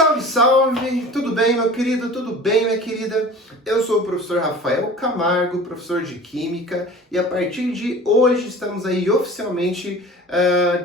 Salve, salve! Tudo bem, meu querido? Tudo bem, minha querida? Eu sou o professor Rafael Camargo, professor de Química, e a partir de hoje estamos aí oficialmente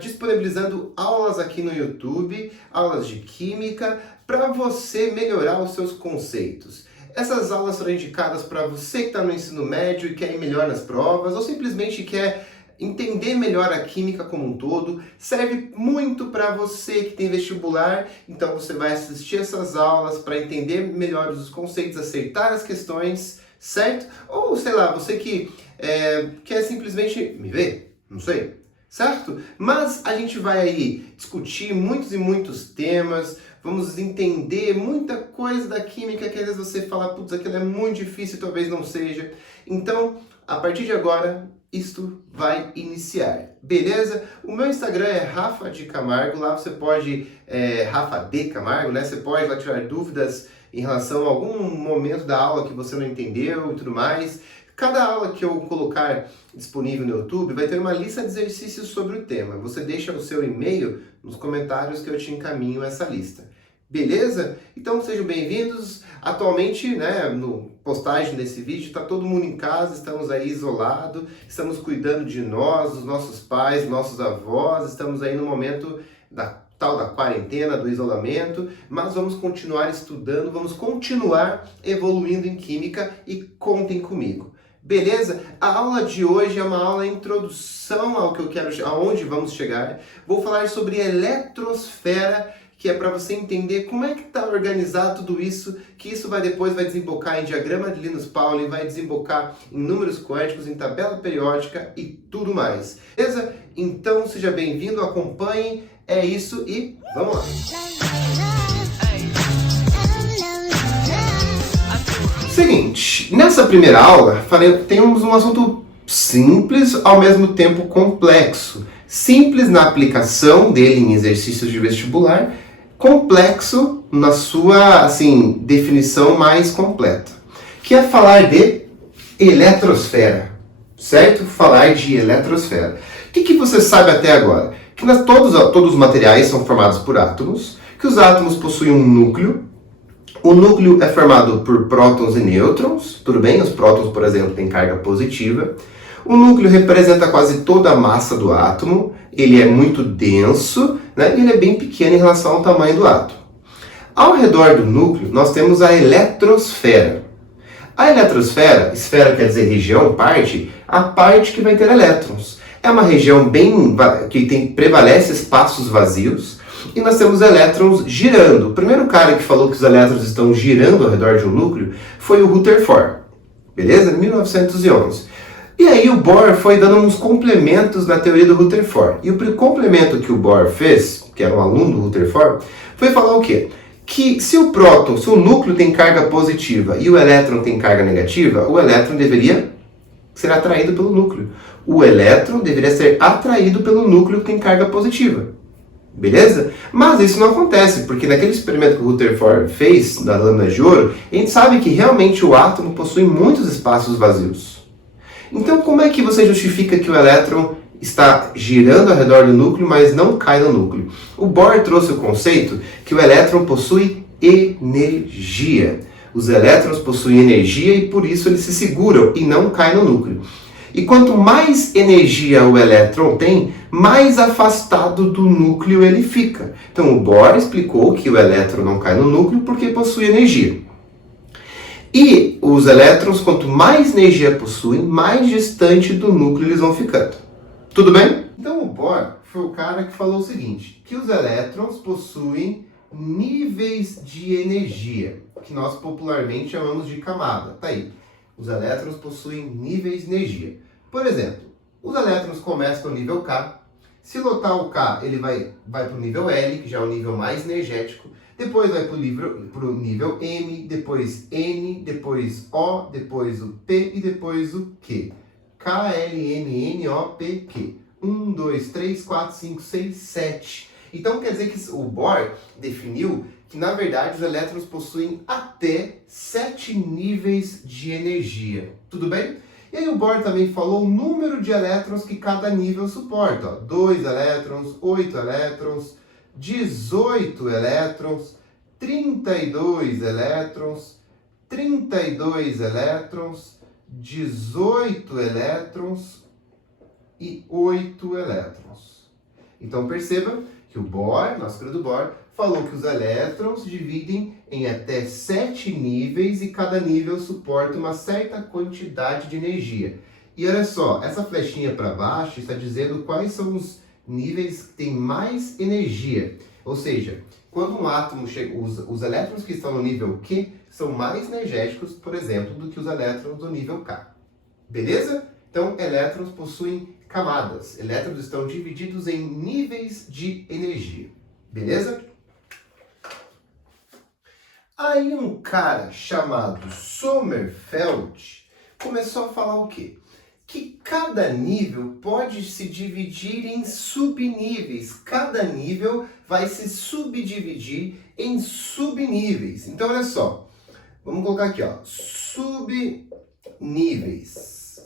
disponibilizando aulas aqui no YouTube, aulas de Química, para você melhorar os seus conceitos. Essas aulas serão indicadas para você que está no ensino médio e quer ir melhor nas provas, ou simplesmente quer entender melhor a química como um todo. Serve muito para você que tem vestibular, então você vai assistir essas aulas para entender melhor os conceitos, acertar as questões, certo? Ou sei lá, você que quer simplesmente me ver, não sei, certo? Mas a gente vai aí discutir muitos e muitos temas, vamos entender muita coisa da química que às vezes você fala, putz, aquilo é muito difícil, talvez não seja. Então, a partir de agora, isto vai iniciar, beleza? O meu Instagram é Rafa de Camargo, lá você pode, Rafa de Camargo, né? Você pode lá tirar dúvidas em relação a algum momento da aula que você não entendeu e tudo mais. Cada aula que eu colocar disponível no YouTube vai ter uma lista de exercícios sobre o tema. Você deixa o seu e-mail nos comentários que eu te encaminho essa lista. Beleza? Então sejam bem-vindos. Atualmente, né, no postagem desse vídeo, está todo mundo em casa, estamos aí isolados, estamos cuidando de nós, dos nossos pais, nossos avós, estamos aí no momento da tal da quarentena, do isolamento, mas vamos continuar estudando, vamos continuar evoluindo em química e contem comigo. Beleza? A aula de hoje é uma aula introdução ao que eu quero, aonde vamos chegar. Vou falar sobre eletrosfera, que é para você entender como é que está organizado tudo isso, que isso depois vai desembocar em diagrama de Linus-Pauling, vai desembocar em números quânticos, em tabela periódica e tudo mais. Beleza? Então seja bem-vindo, acompanhe, é isso e vamos lá! Seguinte, nessa primeira aula, temos um assunto simples, ao mesmo tempo complexo. Simples na aplicação dele em exercícios de vestibular, complexo na sua, assim, definição mais completa, que é falar de eletrosfera, certo? Falar de eletrosfera. O que você sabe até agora? Que todos os materiais são formados por átomos, que os átomos possuem um núcleo. O núcleo é formado por prótons e nêutrons, tudo bem? Os prótons, por exemplo, têm carga positiva. O núcleo representa quase toda a massa do átomo, ele é muito denso, né? E ele é bem pequeno em relação ao tamanho do átomo. Ao redor do núcleo, nós temos a eletrosfera. A eletrosfera, esfera quer dizer região, parte, a parte que vai ter elétrons. É uma região que prevalece espaços vazios, e nós temos elétrons girando. O primeiro cara que falou que os elétrons estão girando ao redor de um núcleo foi o Rutherford, beleza? Em 1911. E aí o Bohr foi dando uns complementos na teoria do Rutherford. E o complemento que o Bohr fez, que era um aluno do Rutherford, foi falar o quê? Que se o núcleo tem carga positiva e o elétron tem carga negativa, o elétron deveria ser atraído pelo núcleo. O elétron deveria ser atraído pelo núcleo que tem carga positiva. Beleza? Mas isso não acontece, porque naquele experimento que o Rutherford fez, da lâmina de ouro, a gente sabe que realmente o átomo possui muitos espaços vazios. Então, como é que você justifica que o elétron está girando ao redor do núcleo, mas não cai no núcleo? O Bohr trouxe o conceito que o elétron possui energia. Os elétrons possuem energia e por isso eles se seguram e não caem no núcleo. E quanto mais energia o elétron tem, mais afastado do núcleo ele fica. Então o Bohr explicou que o elétron não cai no núcleo porque possui energia. E os elétrons, quanto mais energia possuem, mais distante do núcleo eles vão ficando. Tudo bem? Então o Bohr foi o cara que falou o seguinte, que os elétrons possuem níveis de energia, que nós popularmente chamamos de camada. Tá aí. Os elétrons possuem níveis de energia. Por exemplo, os elétrons começam no nível K. Se lotar o K, ele vai para o nível L, que já é o nível mais energético. Depois vai para o nível M, depois N, depois O, depois o P e depois o Q. K, L, N, N, O, P, Q. 1, 2, 3, 4, 5, 6, 7. Então quer dizer que o Bohr definiu que, na verdade, os elétrons possuem até 7 níveis de energia. Tudo bem? E aí o Bohr também falou o número de elétrons que cada nível suporta. 2 elétrons, 8 elétrons, 18 elétrons, 32 elétrons, 32 elétrons, 18 elétrons e 8 elétrons. Então perceba que o Bohr, nosso querido Bohr, falou que os elétrons dividem em até 7 níveis e cada nível suporta uma certa quantidade de energia. E olha só, essa flechinha para baixo está dizendo quais são os níveis que têm mais energia. Ou seja, quando um átomo chega, os elétrons que estão no nível Q são mais energéticos, por exemplo, do que os elétrons do nível K. Beleza? Então, elétrons possuem camadas. Elétrons estão divididos em níveis de energia. Beleza? Aí um cara chamado Sommerfeld começou a falar o quê? Que cada nível pode se dividir em subníveis. Cada nível vai se subdividir em subníveis. Então, olha só. Vamos colocar aqui, ó. Subníveis.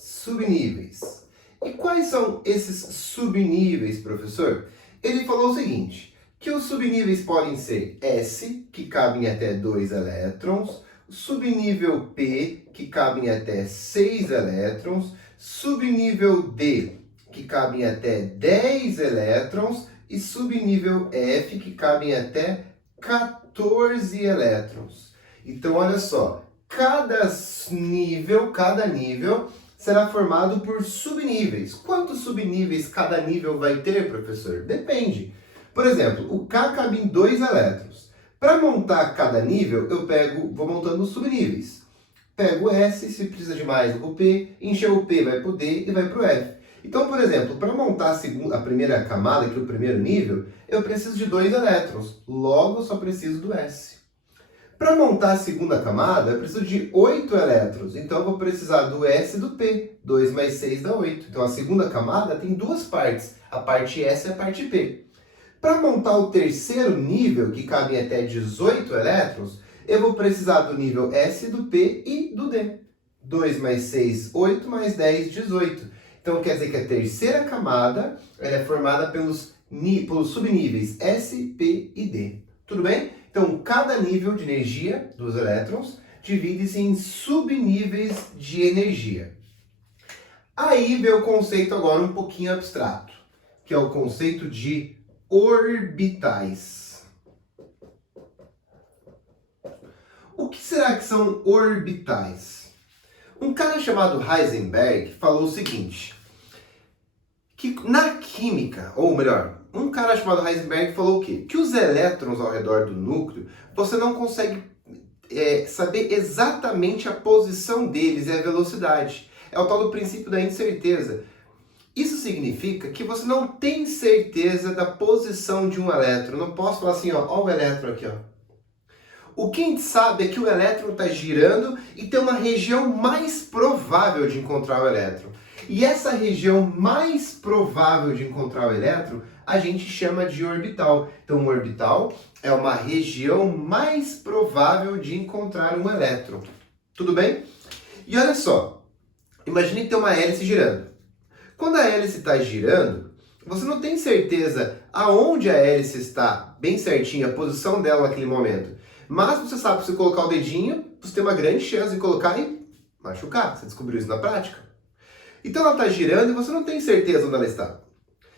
Subníveis. E quais são esses subníveis, professor? Ele falou o seguinte, que os subníveis podem ser S, que cabem até 2 elétrons, subnível P, que cabem até 6 elétrons, subnível D, que cabem até 10 elétrons, e subnível F, que cabem até 14 elétrons. Então, olha só, cada nível será formado por subníveis. Quantos subníveis cada nível vai ter, professor? Depende. Por exemplo, o K cabe em 2 elétrons. Para montar cada nível, vou montando os subníveis. Pego o S, se precisa de mais, o P, encher o P, vai para o D e vai para o F. Então, por exemplo, para montar a primeira camada, que é o primeiro nível, eu preciso de 2 elétrons. Logo, eu só preciso do S. Para montar a segunda camada, eu preciso de 8 elétrons. Então, eu vou precisar do S e do P. 2 mais 6 dá 8. Então, a segunda camada tem 2 partes. A parte S e a parte P. Para montar o terceiro nível, que cabe até 18 elétrons, eu vou precisar do nível S, do P e do D. 2 mais 6, 8, mais 10, 18. Então, quer dizer que a terceira camada ela é formada pelos subníveis S, P e D. Tudo bem? Então, cada nível de energia dos elétrons divide-se em subníveis de energia. Aí vem o conceito agora um pouquinho abstrato, que é o conceito de orbitais. O que será que são orbitais? Um cara chamado Heisenberg falou o seguinte, que na química, ou melhor, um cara chamado Heisenberg falou o quê? Que os elétrons ao redor do núcleo, você não consegue saber exatamente a posição deles e a velocidade. É o tal do princípio da incerteza. Isso significa que você não tem certeza da posição de um elétron. Não posso falar assim, ó o elétron aqui, ó. O que a gente sabe é que o elétron está girando e tem uma região mais provável de encontrar o elétron. E essa região mais provável de encontrar o elétron, a gente chama de orbital. Então, um orbital é uma região mais provável de encontrar um elétron. Tudo bem? E olha só, imagine que tem uma hélice girando. Quando a hélice está girando, você não tem certeza aonde a hélice está, bem certinho, a posição dela naquele momento. Mas você sabe que se você colocar o dedinho, você tem uma grande chance de colocar e machucar. Você descobriu isso na prática. Então ela está girando e você não tem certeza onde ela está.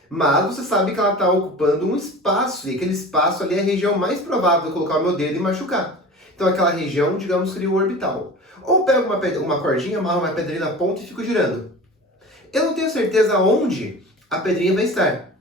Mas você sabe que ela está ocupando um espaço, e aquele espaço ali é a região mais provável de eu colocar o meu dedo e machucar. Então aquela região, digamos, seria o orbital. Ou pego uma cordinha, amarro uma pedrinha na ponta e fico girando. Eu não tenho certeza onde a pedrinha vai estar.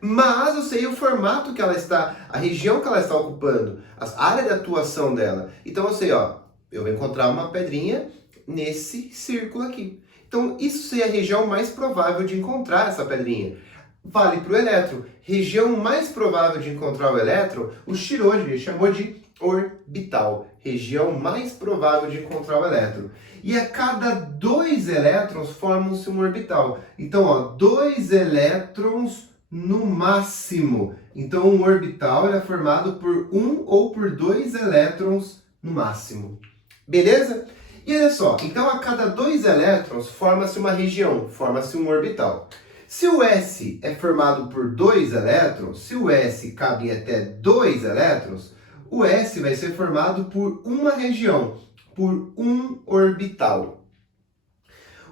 Mas eu sei o formato que ela está, a região que ela está ocupando, a área de atuação dela. Então eu sei, ó, eu vou encontrar uma pedrinha nesse círculo aqui. Então isso seria a região mais provável de encontrar essa pedrinha. Vale para o elétron. Região mais provável de encontrar o elétron, o Schrödinger chamou de orbital. Região mais provável de encontrar o elétron. E a cada 2 elétrons formam-se um orbital. Então, ó, 2 elétrons no máximo. Então, um orbital é formado por 1 ou por 2 elétrons no máximo. Beleza? E olha só, então a cada 2 elétrons forma-se uma região, forma-se um orbital. Se o S é formado por 2 elétrons, se o S cabe até 2 elétrons, O S vai ser formado por uma região, por um orbital.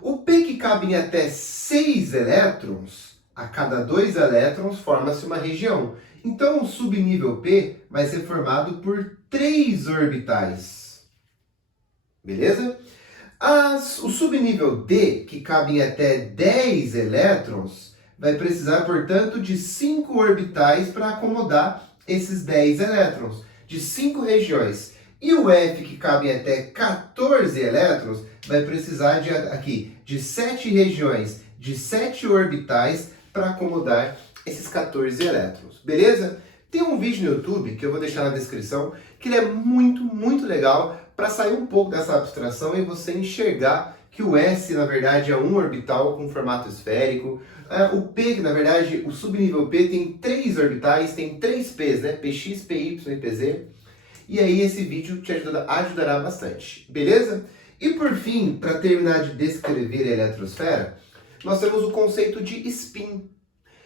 O P que cabe em até 6 elétrons, a cada 2 elétrons forma-se uma região. Então o subnível P vai ser formado por 3 orbitais. Beleza? O subnível D, que cabe em até 10 elétrons, vai precisar, portanto, de 5 orbitais para acomodar esses 10 elétrons, de 5 regiões. E o F, que cabe em até 14 elétrons, vai precisar de 7 regiões, de 7 orbitais para acomodar esses 14 elétrons. Beleza? Tem um vídeo no YouTube, que eu vou deixar na descrição, que ele é muito legal para sair um pouco dessa abstração e você enxergar que o S, na verdade, é um orbital com formato esférico. O P, que na verdade, o subnível P tem 3 orbitais, tem 3 P's, né? PX, PY e PZ. E aí esse vídeo te ajudará bastante, beleza? E por fim, para terminar de descrever a eletrosfera, nós temos o conceito de spin. O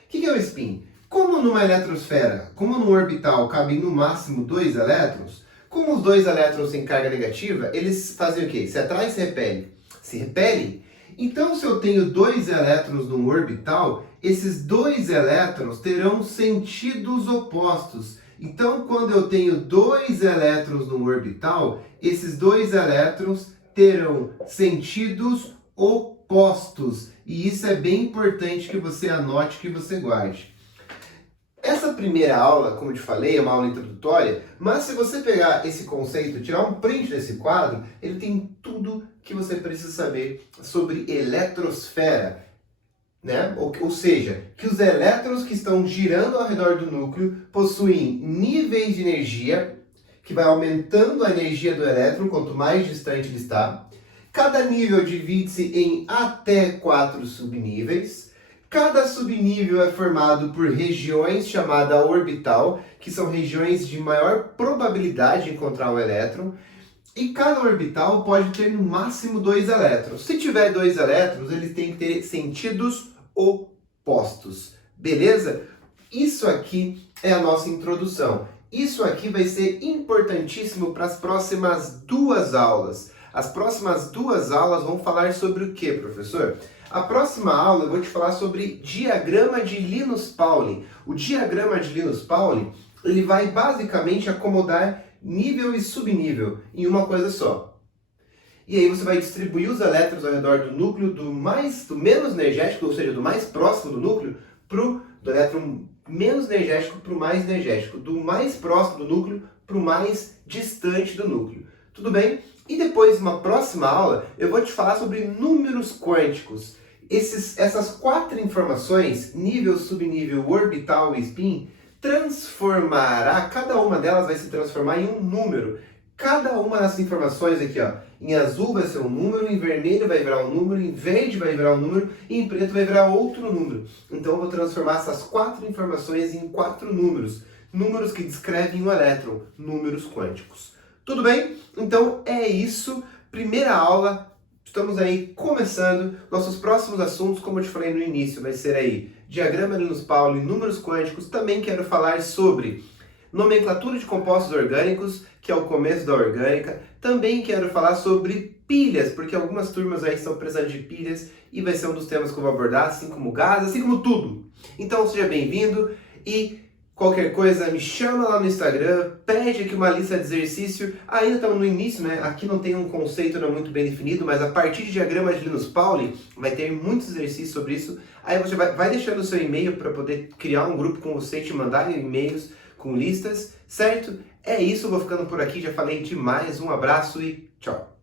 que é o spin? Como numa eletrosfera, como num orbital cabem no máximo 2 elétrons, como os 2 elétrons têm carga negativa, eles fazem o quê? Se atraem e se repelem? Se repelem. Então, se eu tenho 2 elétrons num orbital, esses 2 elétrons terão sentidos opostos. Então, quando eu tenho 2 elétrons num orbital, esses 2 elétrons terão sentidos opostos. E isso é bem importante que você anote, que você guarde. Essa primeira aula, como eu te falei, é uma aula introdutória, mas se você pegar esse conceito, tirar um print desse quadro, ele tem tudo que você precisa saber sobre eletrosfera, né? Ou seja, que os elétrons que estão girando ao redor do núcleo possuem níveis de energia, que vai aumentando a energia do elétron quanto mais distante ele está. Cada nível divide-se em até 4 subníveis. Cada subnível é formado por regiões chamadas orbital, que são regiões de maior probabilidade de encontrar um elétron. E cada orbital pode ter no máximo 2 elétrons. Se tiver 2 elétrons, eles têm que ter sentidos opostos. Beleza? Isso aqui é a nossa introdução. Isso aqui vai ser importantíssimo para as próximas 2 aulas. As próximas 2 aulas vão falar sobre o que, professor? A próxima aula eu vou te falar sobre diagrama de Linus-Pauling. O diagrama de Linus-Pauling, ele vai basicamente acomodar nível e subnível em uma coisa só. E aí você vai distribuir os elétrons ao redor do núcleo do menos energético, ou seja, do mais próximo do núcleo, do elétron menos energético para o mais energético, do mais próximo do núcleo para o mais distante do núcleo. Tudo bem? E depois, numa próxima aula, eu vou te falar sobre números quânticos. Essas 4 informações, nível, subnível, orbital e spin, cada uma delas vai se transformar em um número. Cada uma dessas informações aqui, ó, em azul vai ser um número, em vermelho vai virar um número, em verde vai virar um número e em preto vai virar outro número. Então eu vou transformar essas 4 informações em 4 números. Números que descrevem o elétron, números quânticos. Tudo bem? Então é isso. Primeira aula, estamos aí começando. Nossos próximos assuntos, como eu te falei no início, vai ser aí diagrama de Linus-Pauling, números quânticos. Também quero falar sobre nomenclatura de compostos orgânicos, que é o começo da orgânica. Também quero falar sobre pilhas, porque algumas turmas aí estão precisando de pilhas e vai ser um dos temas que eu vou abordar, assim como gás, assim como tudo. Então seja bem-vindo e qualquer coisa me chama lá no Instagram, pede aqui uma lista de exercício. Ainda estamos no início, né? Aqui não tem um conceito não muito bem definido, mas a partir de diagrama de Linus-Pauling vai ter muitos exercícios sobre isso. Aí você vai deixando o seu e-mail para poder criar um grupo com você e te mandar e-mails com listas, certo? É isso, vou ficando por aqui, já falei demais. Um abraço e tchau!